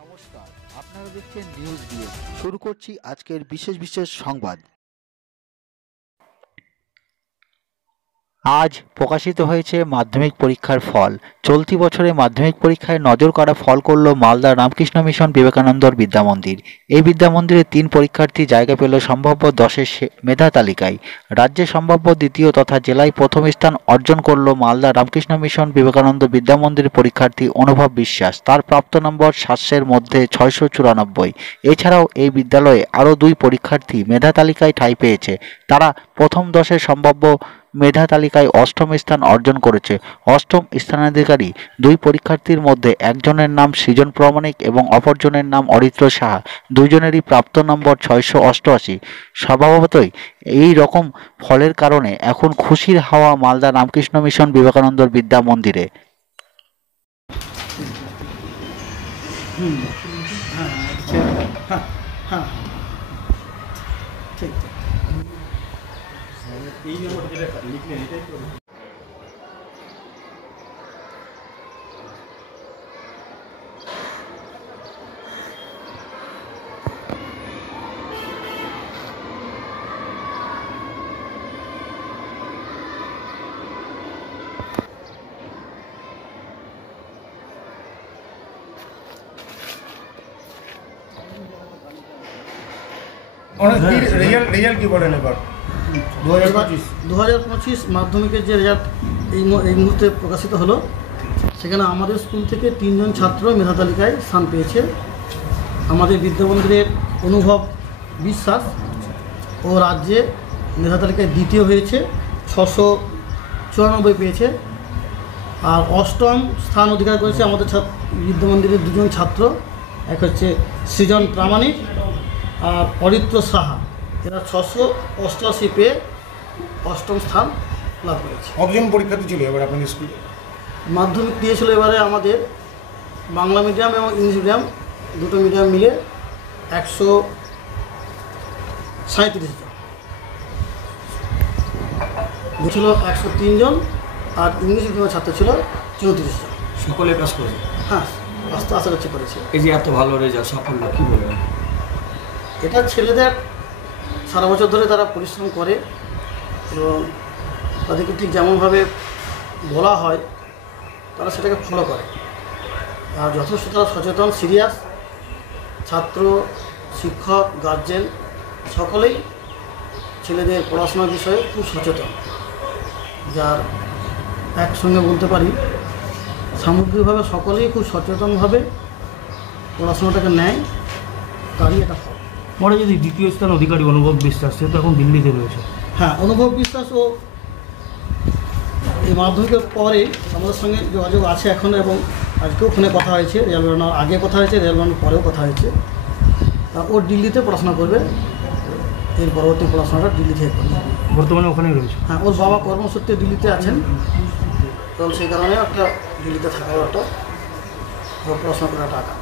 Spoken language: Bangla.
নমস্কার, আপনারা দেখছেন নিউজ বিএস। শুরু করছি আজকের বিশেষ বিশেষ সংবাদ। আজ প্রকাশিত হয়েছে মাধ্যমিক পরীক্ষার ফল। চলতি বছরে মাধ্যমিক পরীক্ষায় নজর কাড়া ফল করল মালদা রামকৃষ্ণ মিশন বিবেকানন্দর বিদ্যামন্দির। এই বিদ্যামন্দিরে ৩ পরীক্ষার্থী জায়গা পেল সম্ভাব্য 10-এর মেধা তালিকায়। রাজ্যে সম্ভাব্য দ্বিতীয় তথা জেলায় প্রথম স্থান অর্জন করল মালদা রামকৃষ্ণ মিশন বিবেকানন্দ বিদ্যামন্দির পরীক্ষার্থী অনুভব বিশ্বাস। তার প্রাপ্ত নম্বর 700-এর মধ্যে 694। এছাড়াও এই বিদ্যালয়ে আরও 2 পরীক্ষার্থী মেধা তালিকায় ঠাঁই পেয়েছে। তারা প্রথম 10-এর সম্ভাব্য মেধা তালিকায় 8ম স্থান অর্জন করেছে। 8ম স্থানাধিকারী 2 পরীক্ষার্থীর মধ্যে একজনের নাম সৃজন প্রামাণিক এবং অপরজনের নাম অরিত্র সাহা। দুজনেরই প্রাপ্ত নম্বর 688। স্বভাবতই এই রকম ফলের কারণে এখন খুশির হাওয়া মালদা রামকৃষ্ণ মিশন বিবেকানন্দর বিদ্যা মন্দিরে। এই নম্বরটা যেটা লিখলেন এটাই তো। রেজাল্ট কি বলেন এবার 2025 মাধ্যমিকের যে রেজাল্ট এই মুহূর্তে প্রকাশিত হলো, সেখানে আমাদের স্কুল থেকে 3 জন ছাত্র মেধা তালিকায় স্থান পেয়েছে। আমাদের বিদ্যামন্দিরের অনুভব বিশ্বাস ও রাজ্যে মেধা তালিকায় দ্বিতীয় হয়েছে, 694 পেয়েছে। আর 8ম স্থান অধিকার করেছে আমাদের বিদ্যামন্দিরের 2 জন ছাত্র, এক হচ্ছে সৃজন প্রামাণিক আর অরিত্র সাহা। এরা 688 পেয়ে 8ম স্থান লাভ করেছে। কতজন পরীক্ষার্থী ছিল এবার আপনাদের স্কুলে? মাধ্যমিক দিয়েছিল এবারে আমাদের বাংলা মিডিয়াম এবং ইংলিশ মিডিয়াম দুটো মিডিয়াম মিলে 137 জন ছিল, 103 জন। আর ইংলিশ মিডিয়ামের ছাত্র ছিল 34 জন। সকলে পাস করেছে? হ্যাঁ, আস্তে আশা করেছে। এই যে এত ভালো রেজাল্ট, সাফল্য কী বলবেন? এটা ছেলেদের সারা বছর ধরে তারা পরিশ্রম করে এবং তাদেরকে ঠিক যেমনভাবে বলা হয় তারা সেটাকে ফলো করে। আর যথেষ্ট তারা সচেতন, সিরিয়াস। ছাত্র, শিক্ষক, গার্জেন সকলেই ছেলেদের পড়াশোনার বিষয়ে খুব সচেতন। যার একসঙ্গে বলতে পারি সামগ্রিকভাবে সকলেই খুব সচেতনভাবে পড়াশোনাটাকে নেয়, তারই এটা ফল। পরে যদি দ্বিতীয় স্থান অধিকারী অনুভব বিশ্বাস, সে তো এখন দিল্লিতে রয়েছে। হ্যাঁ, অনুভব বিশ্বাস ও এই মাধ্যমিকের পরে আমাদের সঙ্গে যোগাযোগ আছে এখন, এবং আজকেও ফোনে কথা হয়েছে। রেজাল্ট বেরোনোর আগে কথা হয়েছে, রেজাল্ট বেরোনোর পরেও কথা হয়েছে। ও দিল্লিতে পড়াশোনা করবে, এর পরবর্তী পড়াশোনাটা দিল্লি থেকে করবে। বর্তমানে ওখানেই রয়েছে। হ্যাঁ, ওর বাবা কর্মসূত্রে দিল্লিতে আছেন, তো সেই কারণে একটা দিল্লিতে থাকার একটা পড়াশোনা করার টাকা।